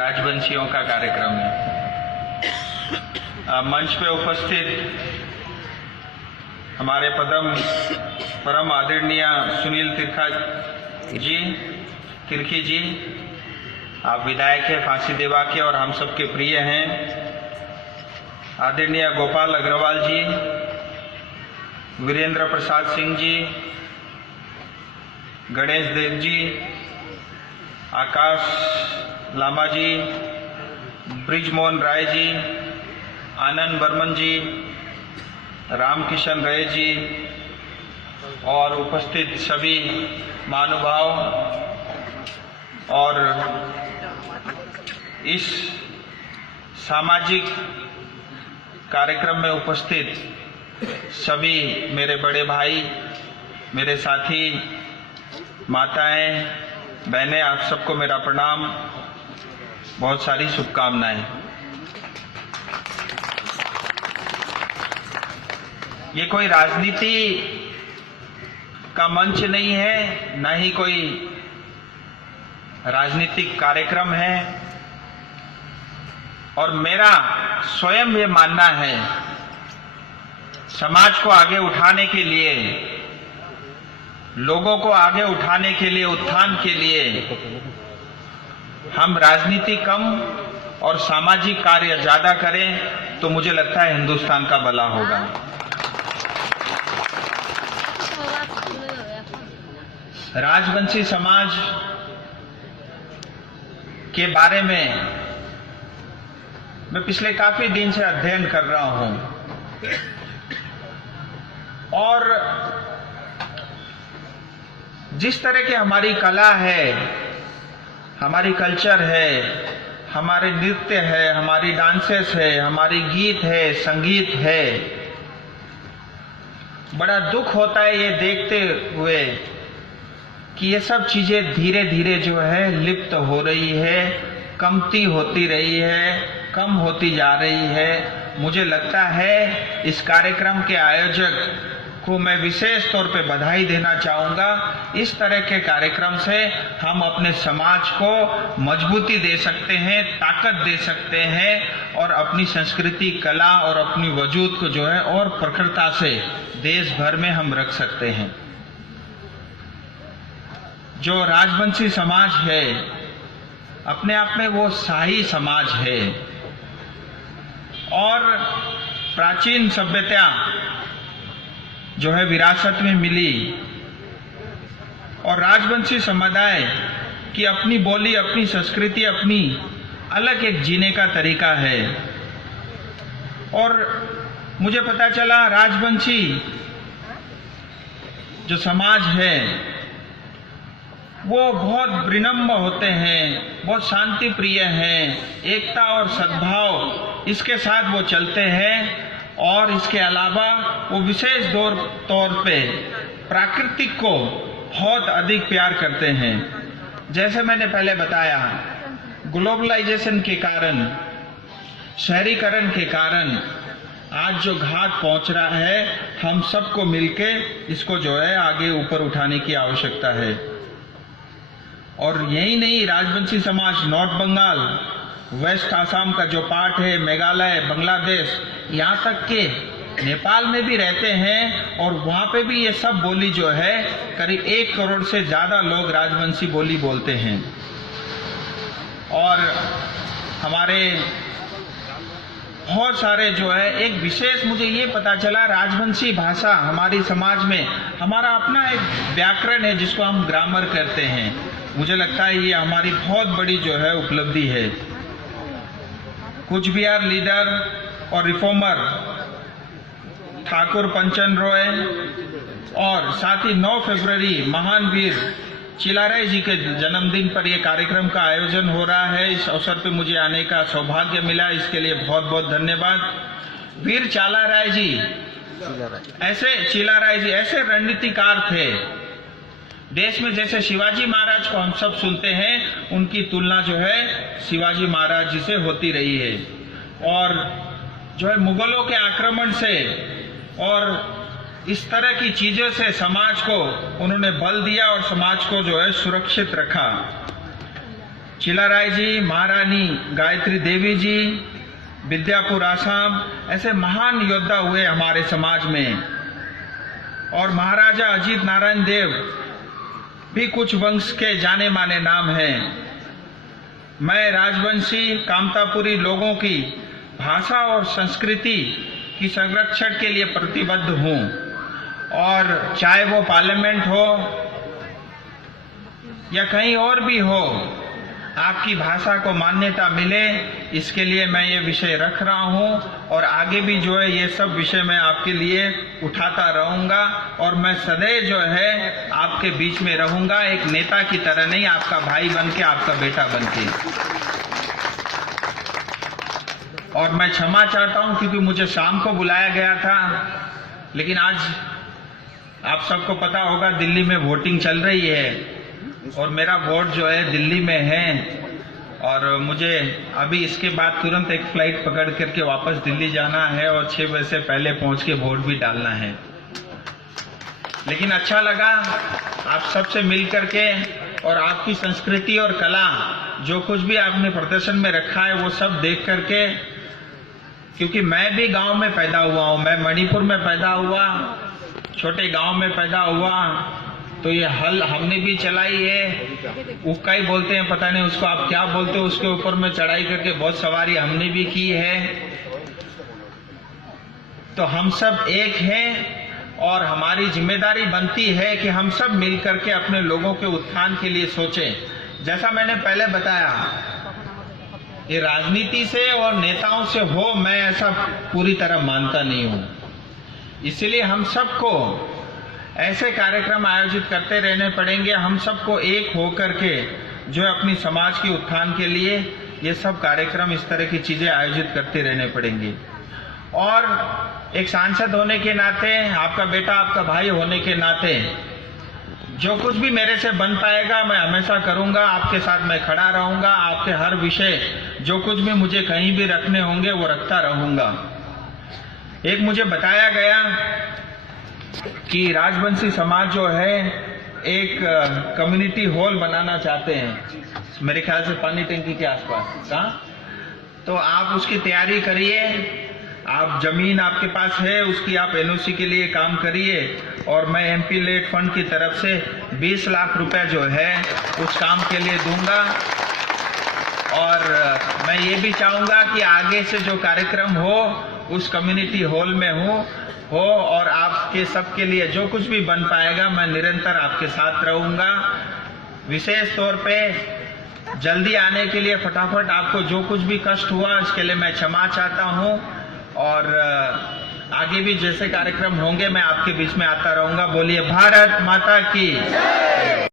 राजवंशियों का कार्यक्रम है। मंच पे उपस्थित हमारे परम आदरणीय सुनील तिर्की जी, आप विधायक हैं फांसी देवा के और हम सबके प्रिय हैं। आदरणीय गोपाल अग्रवाल जी, वीरेंद्र प्रसाद सिंह जी, गणेश देव जी, आकाश लामा जी, ब्रिजमोहन राय जी, आनंद बर्मन जी, रामकिशन राय जी और उपस्थित सभी महानुभाव और इस सामाजिक कार्यक्रम में उपस्थित सभी मेरे बड़े भाई, मेरे साथी, माताएं, बहनें, आप सबको मेरा प्रणाम, बहुत सारी शुभकामनाएं। ये कोई राजनीति का मंच नहीं है, न ही कोई राजनीतिक कार्यक्रम है और मेरा स्वयं ये मानना है, समाज को आगे उठाने के लिए, लोगों को आगे उठाने के लिए, उत्थान के लिए हम राजनीति कम और सामाजिक कार्य ज्यादा करें तो मुझे लगता है हिंदुस्तान का भला होगा। राजवंशी समाज के बारे में मैं पिछले काफी दिन से अध्ययन कर रहा हूं और जिस तरह की हमारी कला है, हमारी कल्चर है, हमारे नृत्य है, हमारी डांसेस है, हमारी गीत है, संगीत है, बड़ा दुख होता है ये देखते हुए कि ये सब चीजें धीरे धीरे जो है लिप्त हो रही है, कमती होती रही है, कम होती जा रही है। मुझे लगता है इस कार्यक्रम के आयोजक को मैं विशेष तौर पे बधाई देना चाहूंगा। इस तरह के कार्यक्रम से हम अपने समाज को मजबूती दे सकते हैं, ताकत दे सकते हैं और अपनी संस्कृति, कला और अपनी वजूद को जो है और प्रखरता से देश भर में हम रख सकते हैं। जो राजवंशी समाज है अपने आप में वो शाही समाज है और प्राचीन सभ्यता जो है विरासत में मिली और राजवंशी समुदाय की अपनी बोली, अपनी संस्कृति, अपनी अलग एक जीने का तरीका है। और मुझे पता चला राजवंशी जो समाज है वो बहुत विनम्र होते हैं, बहुत शांति प्रिय हैं, एकता और सद्भाव इसके साथ वो चलते हैं और इसके अलावा वो विशेष तौर पे प्राकृतिक को बहुत अधिक प्यार करते हैं। जैसे मैंने पहले बताया, ग्लोबलाइजेशन के कारण, शहरीकरण के कारण आज जो घाट पहुंच रहा है, हम सबको मिलके इसको जो है आगे ऊपर उठाने की आवश्यकता है। और यही नहीं, राजवंशी समाज नॉर्थ बंगाल, वेस्ट आसाम का जो पार्ट है, मेघालय, बांग्लादेश, यहाँ तक के नेपाल में भी रहते हैं और वहाँ पे भी ये सब बोली जो है करीब 1 करोड़ से ज्यादा लोग राजवंशी बोली बोलते हैं। और हमारे बहुत सारे जो है, एक विशेष मुझे ये पता चला, राजवंशी भाषा हमारी समाज में, हमारा अपना एक व्याकरण है जिसको हम ग्रामर कहते हैं। मुझे लगता है ये हमारी बहुत बड़ी जो है उपलब्धि है। कूच बिहार लीडर और रिफॉर्मर ठाकुर पंचन रॉय और साथ ही 9 फरवरी महान वीर चिलाराय जी के जन्मदिन पर यह कार्यक्रम का आयोजन हो रहा है। इस अवसर पे मुझे आने का सौभाग्य मिला, इसके लिए बहुत बहुत धन्यवाद। वीर चिलाराय जी ऐसे रणनीतिकार थे देश में, जैसे शिवाजी महाराज को हम सब सुनते हैं, उनकी तुलना जो है शिवाजी महाराज जी से होती रही है। और जो है मुगलों के आक्रमण से और इस तरह की चीजों से समाज को उन्होंने बल दिया और समाज को जो है सुरक्षित रखा। चिलाराय जी, महारानी गायत्री देवी जी, विद्यापुर आसाम, ऐसे महान योद्धा हुए हमारे समाज में। और महाराजा अजीत नारायण देव भी कुछ वंश के जाने माने नाम हैं। मैं राजवंशी कामतापुरी लोगों की भाषा और संस्कृति की संरक्षण के लिए प्रतिबद्ध हूं, और चाहे वो पार्लियामेंट हो या कहीं और भी हो, आपकी भाषा को मान्यता मिले, इसके लिए मैं ये विषय रख रहा हूं। और आगे भी जो है ये सब विषय मैं आपके लिए उठाता रहूंगा, और मैं सदैव जो है आपके बीच में रहूंगा, एक नेता की तरह नहीं, आपका भाई बन के, आपका बेटा बन के। और मैं क्षमा चाहता हूं क्योंकि मुझे शाम को बुलाया गया था, लेकिन आज आप सबको पता होगा दिल्ली में वोटिंग चल रही है, और मेरा वोट जो है दिल्ली में है, और मुझे अभी इसके बाद तुरंत एक फ्लाइट पकड़ करके वापस दिल्ली जाना है, और 6 बजे से पहले पहुंच के वोट भी डालना है। लेकिन अच्छा लगा आप सबसे मिल करके, और आपकी संस्कृति और कला जो कुछ भी आपने प्रदर्शन में रखा है वो सब देख करके, क्योंकि मैं भी गांव में पैदा हुआ हूं, मैं मणिपुर में पैदा हुआ, छोटे गांव में पैदा हुआ, तो ये हल हमने भी चलाई है। उक्काई बोलते हैं, पता नहीं उसको आप क्या बोलते हो, उसके ऊपर में चढ़ाई करके बहुत सवारी हमने भी की है। तो हम सब एक हैं, और हमारी जिम्मेदारी बनती है कि हम सब मिल करके अपने लोगों के उत्थान के लिए सोचें। जैसा मैंने पहले बताया, ये राजनीति से और नेताओं से हो, मैं ऐसा पूरी तरह मानता नहीं हूं। इसलिए हम सबको ऐसे कार्यक्रम आयोजित करते रहने पड़ेंगे, हम सबको एक होकर के जो है अपनी समाज के उत्थान के लिए ये सब कार्यक्रम, इस तरह की चीजें आयोजित करते रहने पड़ेंगे। और एक सांसद होने के नाते, आपका बेटा, आपका भाई होने के नाते, जो कुछ भी मेरे से बन पाएगा मैं हमेशा करूंगा, आपके साथ मैं खड़ा रहूंगा, आपके हर विषय जो कुछ भी मुझे कहीं भी रखने होंगे वो रखता रहूंगा। एक मुझे बताया गया कि राजवंशी समाज जो है एक कम्युनिटी हॉल बनाना चाहते हैं, मेरे ख्याल से पानी टंकी के आसपास का। तो आप उसकी तैयारी करिए, आप जमीन आपके पास है, उसकी आप एनओसी के लिए काम करिए, और मैं एमपी लेट फंड की तरफ से 20 लाख रुपए जो है उस काम के लिए दूंगा। और मैं ये भी चाहूंगा कि आगे से जो कार्यक्रम हो उस कम्युनिटी हॉल में हो, और आपके सबके लिए जो कुछ भी बन पाएगा मैं निरंतर आपके साथ रहूंगा। विशेष तौर पे जल्दी आने के लिए, फटाफट आपको जो कुछ भी कष्ट हुआ इसके लिए मैं क्षमा चाहता हूं, और आगे भी जैसे कार्यक्रम होंगे मैं आपके बीच में आता रहूंगा। बोलिए भारत माता की।